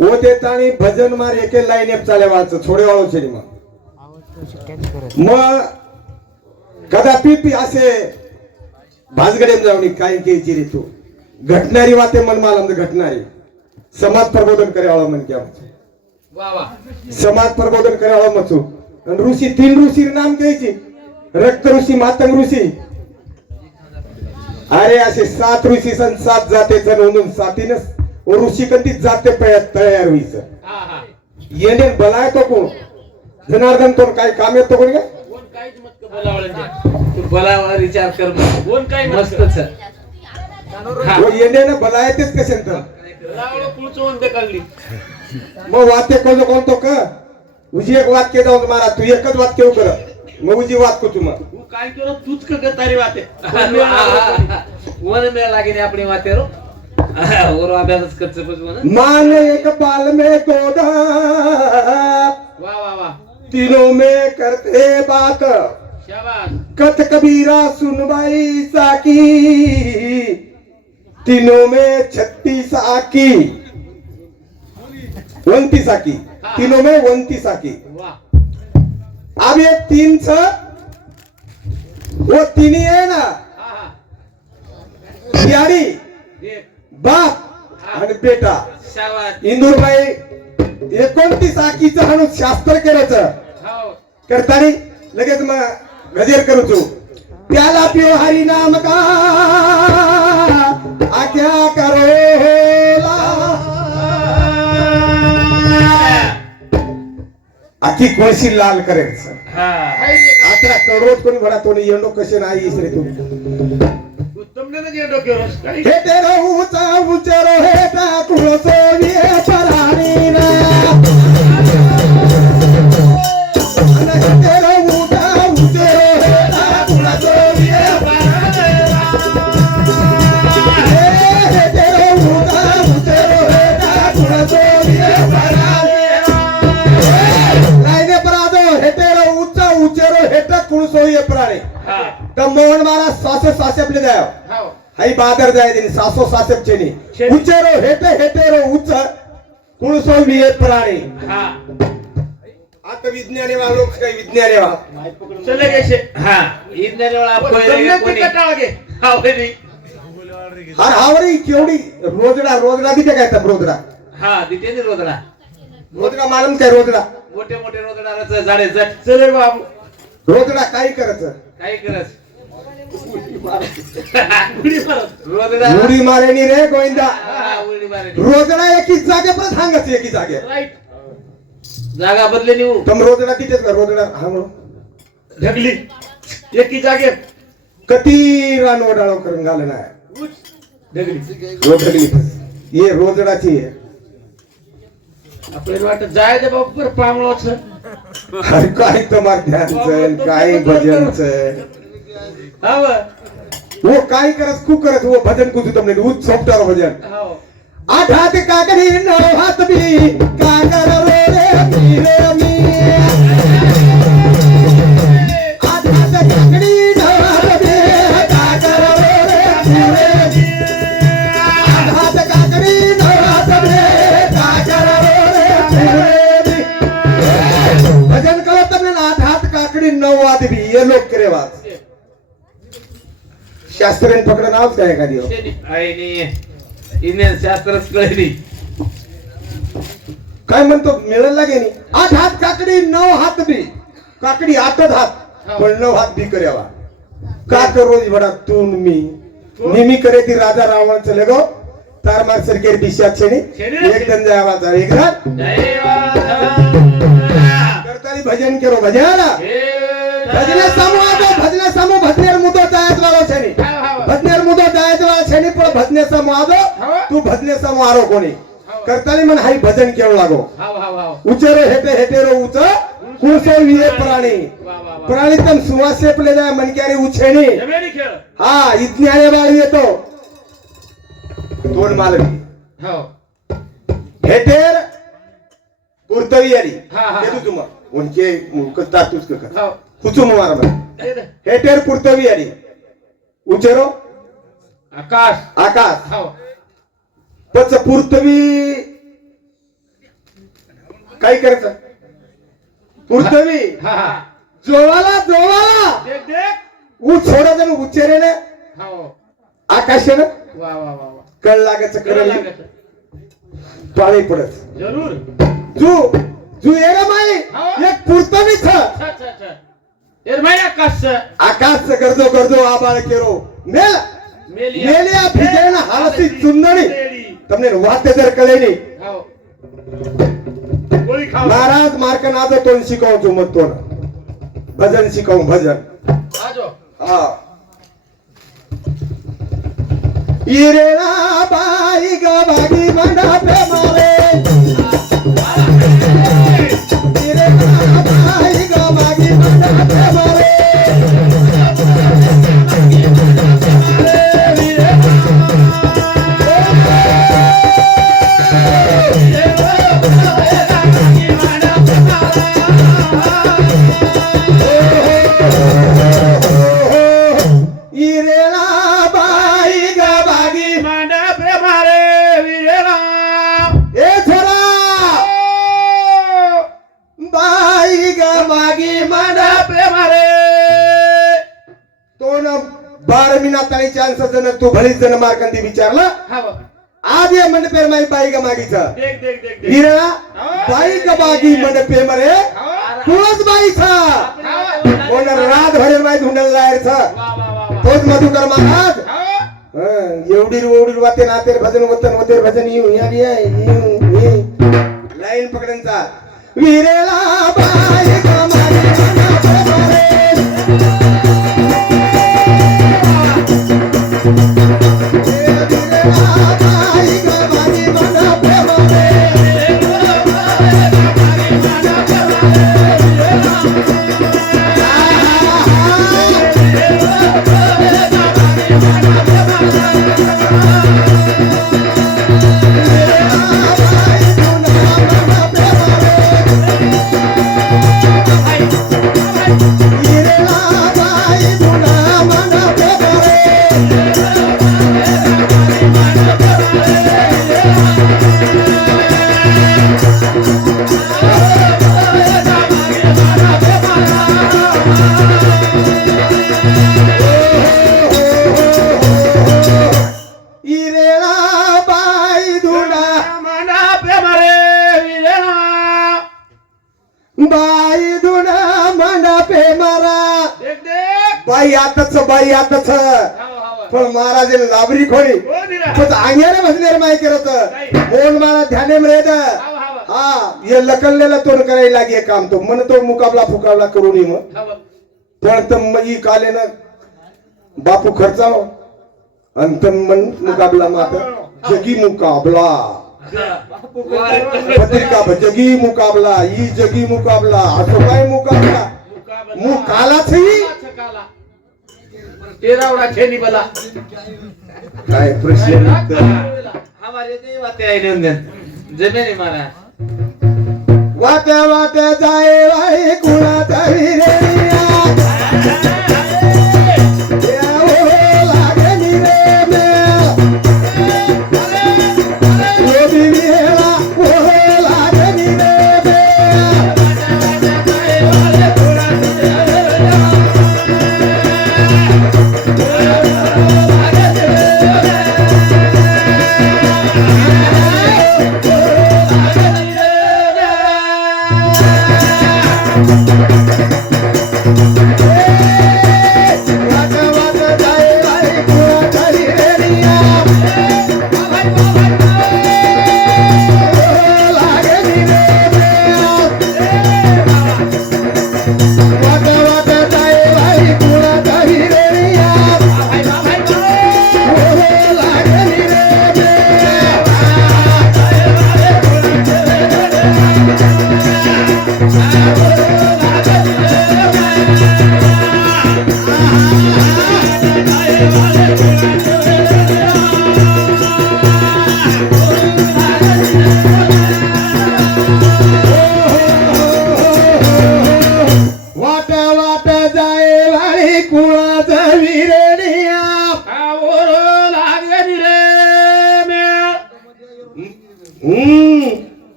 वो देतानी भजन मार एके लाईन एप चाले वाच छोडे वाळो छेनी मग कदापि पी असे भाजगडे जाऊन काही केची रे तू घटणारी वाते मन मालम घटणारी समाज प्रबोधन करे वाळो मन क्या वा वा समाज प्रबोधन करे वाळो मचू आणि ऋषी 3 ऋषी नाम घ्यायची रक्त ऋषी मातंग ऋषी अरे असे 7 ऋषी सन 7 जाते जण म्हणून सातीनच ऋषी कंती जाते तयार व्हायचं हा हा येणे बलाय तो कोण जनार्दन तो काय काम येतो कोण काय कोण काहीच मत बोलावलं तू बोलावा विचार कर कोण काय मस्तच वो येणे ना बलाय तेच कसे तर लावलं कुळचवून ते काढली मग वाक्य कोणतो का उजी एक वाक्य जाऊन मारा तू एकच वाक्य कर मग उजी वाद को तुम तू काय केलं तूच का तारी वाते वन मेळ लागेल आपली वाते रो और अभ्यास करते पण मान एक बाल में गोदा वा वा वा तीनों में करते बात शाबाश कथ कबीरा सुनवाई साकी तीनों में 36 आकी 29 आकी तीनों में 29 आकी वा अब ये 3 छ वो 3 ही है ना हा हा यारी एक बाप आणि बेटा शाबाश इंदूरबाई 29 आकीचं हणून शास्त्र केलं हो करतानी लगेच मग गजेर करू तू प्याला पिओ हरी नाम का आज्ञा करोला आखी कोळशी लाल करायचं हा आता करोड कोणी भरा तो येणो कसे नाही इसरे तू तुमने ना जे डोक्यावर काय हे तेरो ऊंचा उचरो हे टाकुळ सोविये पराणी ना हे तेरो ऊंचा उचरो हे टाकुळ सोविये पराणी हे तेरो ऊंचा उचरो हे टाकुळ सोविये पराणी लाईने परादो हे तेरो ऊंचा उचरो हे टाकुळ सोविये पराणी हा तर मोहन महाराज सासे सासे आपले द्या हो हाई बादर जाय दिनी सासो सासेब चेनी उचेरो हेटेरो उच्च कुळसो विये प्राणी हा आता विज्ञानी वा लोक काय विज्ञानी वा चले कैसे हा इधर वाला कोई कोणी कटाळ गे हा वरी हर हावरी केवडी रोजडा दिते काय तर रोजडा हा दिते नि रोदडा रोजडा मालूम काय रोजडा मोठे मोठे रोदडाचे झाडे जट चले बाबू रोजडा काय करायचं काय करस उडी मारत रोदडा उडी मारेनी रे गोविंदा हा उडी मारे रोजडा एकी जागे पर सांगत एकी जागे राईट जागा बदले निऊ तम रोजडा तिथेच का रोजडा हा म्हणून ढगली एकी जागे कती रान ओडाळो करून घालना आहे ढगली रोजडी ये रोजडाची आहे आपल्याला वाटत जायचं बापर पामळोच अरे काय तमार ध्यानचं काय भजनचं हा व वो काय करत कु करत वो भजन कुछ तुमने उच सोपटार भजन हो 8 हात काकडी 9 हात बी काकर रे पीरे मी 8 हात काकडी 9 हात बी काकर रे पीरे मी 8 हात काकडी 9 हात बी काकर रे पीरे मी भजन करो तुमने 8 हात काकडी 9 हात बी ये लोक करे वाच शास्त्रीय पकड नावच काय एखादी आईने इने शास्त्रच कळली काय म्हणतो मिळायला लागे नी 8 हात काकडी 9 हात बी काकडी 8 हात पण 9 हात बी करावा का कर रोज बडा तू मी नेहमी करे ती राजा रावण चले गो तार मार सरकेर बिशात छेनी एक दन जावा जा एक रात करतानी भजन करो भजन भजने समूह भजनेर मुदो जायत वालो छेनी भजनेर मुदो जायत वाला छेनी पण भजने समूह आदो तू भजने समूह आरो कोणी करतानी मन हाई भजन केव लागो उचेरो हेटेरो उच कुळसो विये प्राणी तम सुवासे पले जाय मनक्यारी उछेनी हा इज्ञाने बाळ येतो दोन मालवी हेटेर पुरतवी आली येतो तुम उनके मुकता तुझ का कुचुम मारा हेटेर पुरतवी आली उचेरो आकाश आकाश पच पुरतवी काय करायचं पुरतवी हा हा जोवाला जोवाला देख देख ऊ सोडायचं उच्चारेने हो आकाशानं वा वा वा वा कळ लागायचं करा कळ लागत पाळी पडत जरूर जू जू येणं माई हो. एक पुरतवीच अच्छा अच्छा अच्छा एर माय आकाश आकाश गरजो गरजो आबाळ केरो मेल मेलिया मेलिया भिजेना हालती चुंदणी તમને વાતે દર કળે ની हो गोळी खाओ महाराज मार्क नाजो तोंड शिकवू तू मत तोंड भजन शिकवू भजन आजो हा इरेना बाई ग बागी मंडा पे मारे इरेना बाई ग बागी मंडा पे मारे इरेना बाई ग बागी मांडा प्रेमारे विरेला ए छोरा बाई ग बागी मंडा प्रेमारे तो न 12 मिनिटांनी चान्स जण तू भलीच जण मार्कांती विचारलं हा वा. आज ये मंडपेर माई बाई ग मागीचं देख देख देख देख हिरा बाई ग बागी मंडपे मरे तोच बाईचा कोण रात भरे माई धुंडल लायरचा वा वा वा वा तोच मधुकर महाराज हो एवढी वाते नातेर भजन वतन वतेर भजन येऊ यारी लाईन पकडनचा विरेला बाई ग मागी मंडपे मरे बाई आताच पण महाराज लाबरी खोली पण अंगेरे बसले माय करत मोन मारा ध्याने रेद हा ये लकललेला तोड करायला लागे काम तो मन तो मुकाबला फुकाबला करू नये मग पण तम मई काले ना बापू खर्चाव अंतम मन मुकाबला माता जगी मुकाबला पत्रिका जगी मुकाबला ई जगी मुकाबला असो काय मुकाबला मुकाला छी तेरावड़ा खेनी बला काय प्रश्न हमारे ते बातें आई नंदन जमेने मारा वाटे वाटे जाए भाई कुणा तरी रे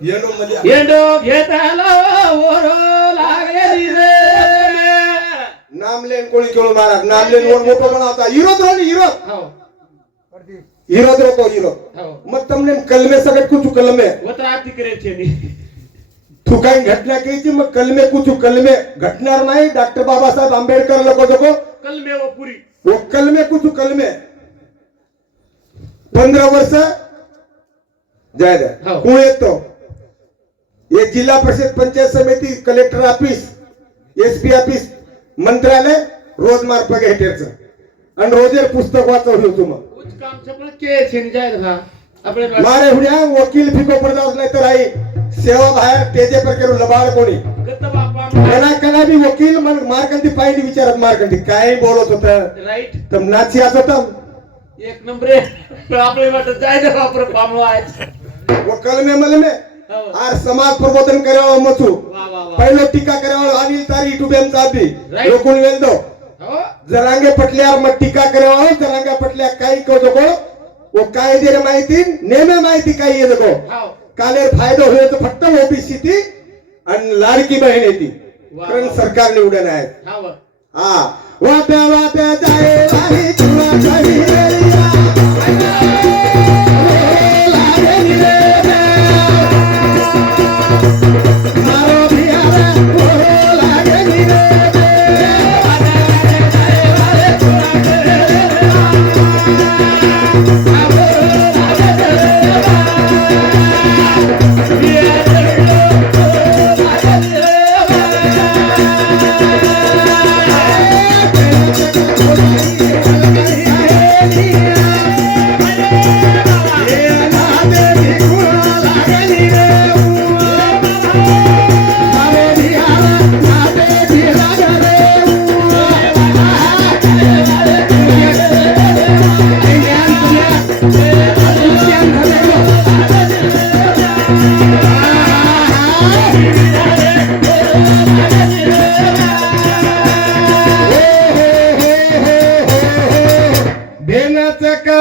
येलो मध्ये येंडो घेताला ओरो लागलेली रे नामलेन कोणी केलो महाराज नामलेन वर मोठो बनावता विरोध रो विरोध हो विरोध रो विरोध हो मग તમને कलमे सगळं कुछ कलमे वत्राती करे છે ની तू काही घटना केली मग कलमे कुछ कलमे घटणार नाही डॉक्टर बाबासाहेब आंबेडकर लोक जगो कल में वो पूरी वो कलमे कुछ कलमे 15 वर्ष जय जय हो. कोण येतो ये जिल्हा परिषद पंचायत समिती कलेक्टर ऑफिस एसपी ऑफिस मंत्रालय रोज मार पगे हेटेरचं आणि रोजेर पुस्तक वाचवलं होतं मग कुछ काम से पण के છે ની જાય હા આપણે मारे हुड्या वकील फिको पडदास नाही तर आई सेवा बाहेर तेजे पर करू लबाड कोणी गत्त बापा कला कला बी वकील मन मारकंती पाहिजे विचारत मारकंती काय बोलत होत राईट तम नाची असं होतं एक नंबर આપણે માટે જાય ને વાપર પામલો आहे वो कलमे मलमे हो आर समाज प्रबोधन करावा मचू वा वा वा पहिलो टीका करावा अनिल तारी युट्यूब चाबी Right. लोकून वेल दो हो जरांगे पटल्यावर मग टीका करावा जरांगे पटल्या काही को जगो वो कायदे माहिती नेमे माहिती काही ये जगो हो कालेर फायदा होईल तर फक्त ओबीसी ती आणि लाडकी बहीण येते वा, कारण वा. सरकार निवडून आहे हा वा हा वाट्या वाट्या जाए वाही तुला कही रेलिया लागेली रे मारो भियारे ओ लागेली रे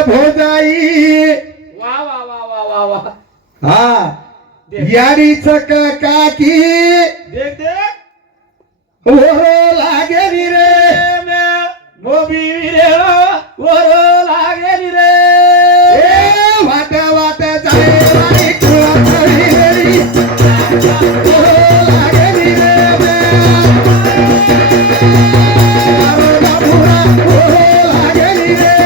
भोजाई वा वा वा वा वा वा हा यारीच काकी देख देख ओरो लागेली रे मोबी रे ओरो लागेली रे ए वाटा वाटा जाए वाई तुला कही रेली ओरो लागेली रे मारो बाबूरा ओरो लागेली रे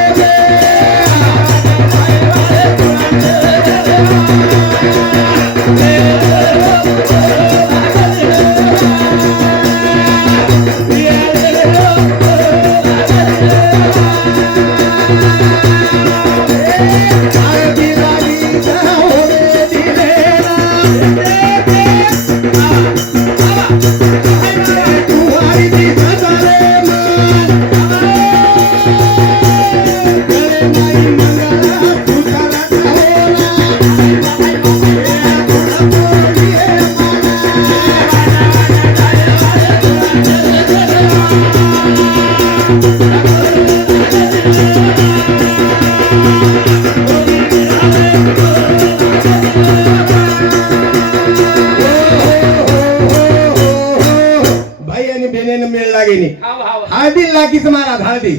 हळदी लागीच मारा हळदी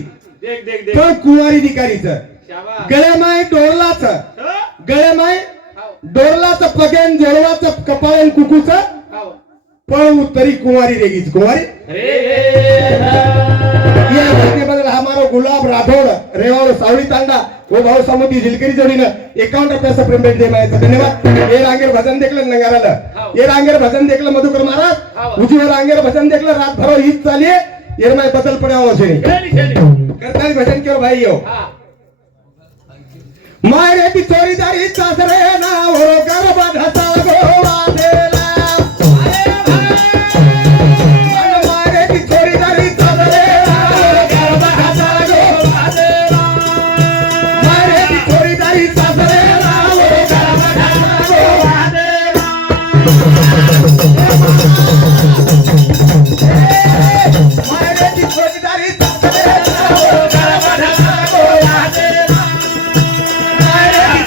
देख देख देख पण कुवारी दिकारीच शाबास गळ्यामाय डोरलाच हो गळ्यामाय हो डोरलाच पगेन जोडवाच कपाळन कुकूच हो पण उत्तरी कुवारी रेगीच कुवारी रे या घटनेबद्दल हमारो गुलाब राठोड रेवाड़ सावड़ी तांडा वो भाव सामुदी झिलकरी जोडीनं 51 पैसा पेमेंट दे मायचं धन्यवाद ये रांगेर भजन देखलं नंगाराला ये रांगेर भजन देखलं मधुकर महाराज उजीवर रांगेर भजन देखलं रात भरो हीच चाली ये माय बदल पड्याव असे करताली भजन केलं भाई यो हा मारे ती चोरीदारी सासरे ना हो गरबा ढसा गोवा देला मारे ती चोरीदारी सासरे ना हो गरबा ढसा गोवा देला मारे ती चोरीदारी सासरे ना हो गरबा ढसा गोवा देला मारे ती चोरीदारी सासरे ना हो गरबा ढसा गोवा देला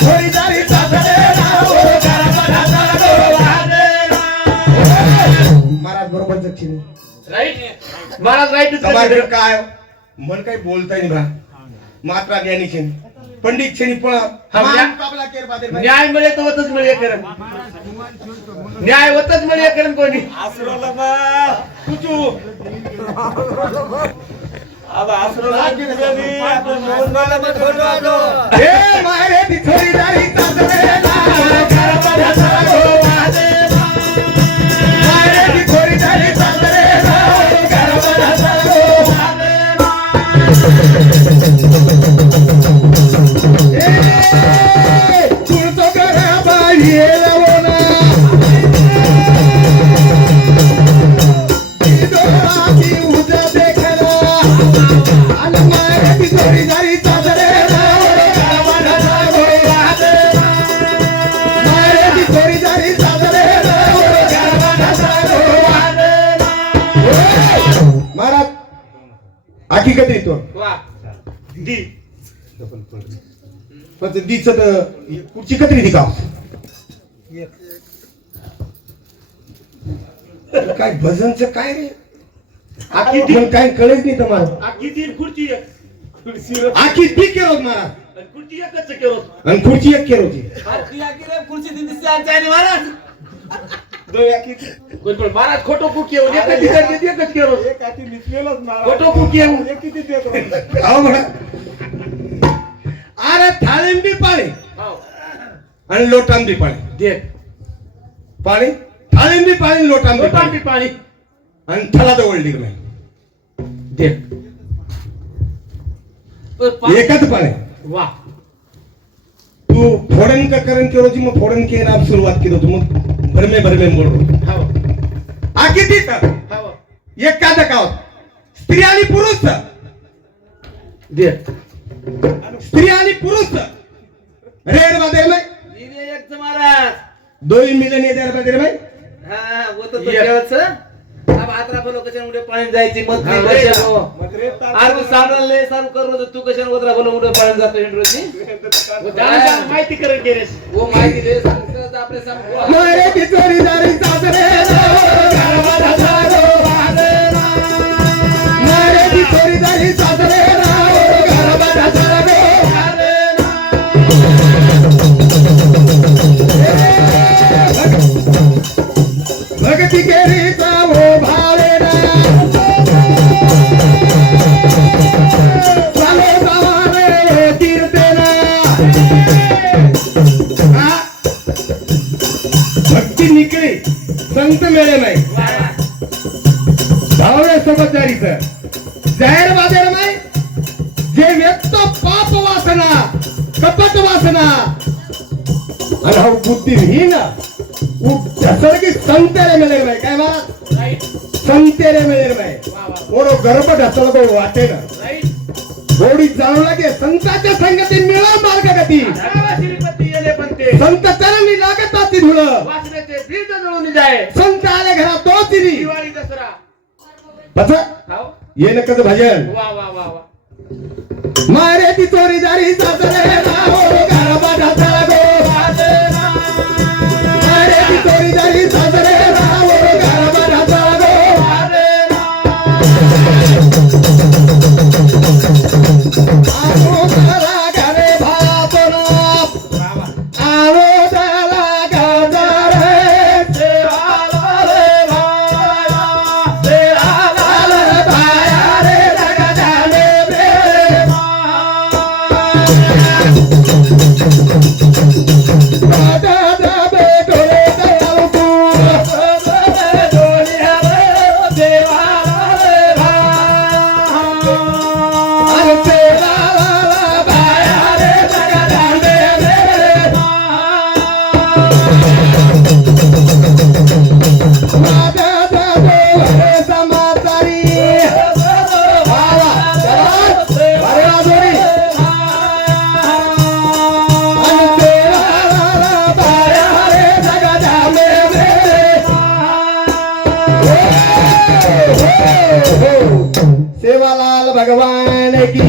थोड़ी दारी सासरे ना हो गरबा છે राईट महाराज राईटच તમારે करते. काय मन काही बोलताय नाही भा मात्रा ज्ञानी છે पंडित છે ની પણ હા, હમારા મુકાબલા કેર બાદે ભાઈ न्याय मिळे तर होतच मिळे करन न्याय होतच मिळे करन कोणी ए मारे ती थोडी दारी चालले ना घरमध्ये जागो वादे मारे ती थोडी दारी चालले ना घरमध्ये जागो वादे ए तुळतो करा बाई येलवना आधी उद्या देखना आणि मारे ती थोडी दारी चालले ना घरमध्ये जागो वादे मारे ती थोडी दारी चालले ना घरमध्ये जागो वादे महाराज आखी कधी तो वा दी पण ते दीच कुठची कत्री दी का काय भजनचं काय रे आखी दी काय कळेच नाही तुम्हाला आखी तीन खुर्ची एक आखी दी केलो महाराज आणि खुर्ची एकच केलो आणि खुर्ची एक केलो होती खुर्ची दिली दिसते महाराज दोन पण महाराज खोटो कुकी येऊन एकच ठिकाणी एकच केलो खोटो कुकी येऊन अहो म्हणा अरे थाळींबी पाणी आणि लोटांबी पाणी देख पाणी थाळींबी पाणी लोटांबी पाणी पाणी पाणी आणि थला दवळली नाही देख एकच पाणी वा तू फोडन का करण केलो जी मग फोडन के नाम सुरुवात केलो तू मग भरमे भरमे बोललो हाव आखी ती तर हाव एक का दकाव स्त्री आणि पुरुष देख स्त्री आणि पुरुष रेड बादे में दिले एक महाराज दोई मिलन येदार बादे में हा वो तो केवळच अब आत्रा बोलो कशन उडे पाणी जायची मत नाही कशालो आर साबण ले सारू करू तू कशन उतरा बोलो उडे पाणी जातो इंट्रोची माहिती करून गेलेस वो माहिती दे सांगत आपले सांग मारे की चोरी दारी सासरे घरवाला जागो वादे मारे की चोरी दारी सासरे घरवाला जागो वादे भक्ति के रीता वो भावेना चालो गावाने तीर्थेना भक्ती निकली संत मेळे नाही भावने समजदारीचं जाहीर बाजार नाही जे व्यक्त पाप वासना कपट वासना आणि हा बुद्धिहीन ढसळकी संतेरे मिळेल नाही काय महाराज राईट संतेरे मिळेल नाही ओरो गर्भ ढसळ को वाटे ना राईट गोडी जाणू लागे संताच्या संगती मिळव मार्ग गती श्रीपती येले बनते संत चरणी लागत ती धुळ वासनेचे बीज जळून जाय संत आले घरात तो तिरी दिवाळी दसरा बस हाव ये नकच भजन वा वा वा वा मारे ती चोरी दारी सासरे राहो घरबा ढसळ गो वाटे ना मारे ती चोरी दारी सासरे राहो घरबा ढसळ गो वाटे ना आलो दला घरे भापना आलो दला गजरे देवाला रे भाया देवाला रे भाया रे जगदाने सेवालाल भगवान की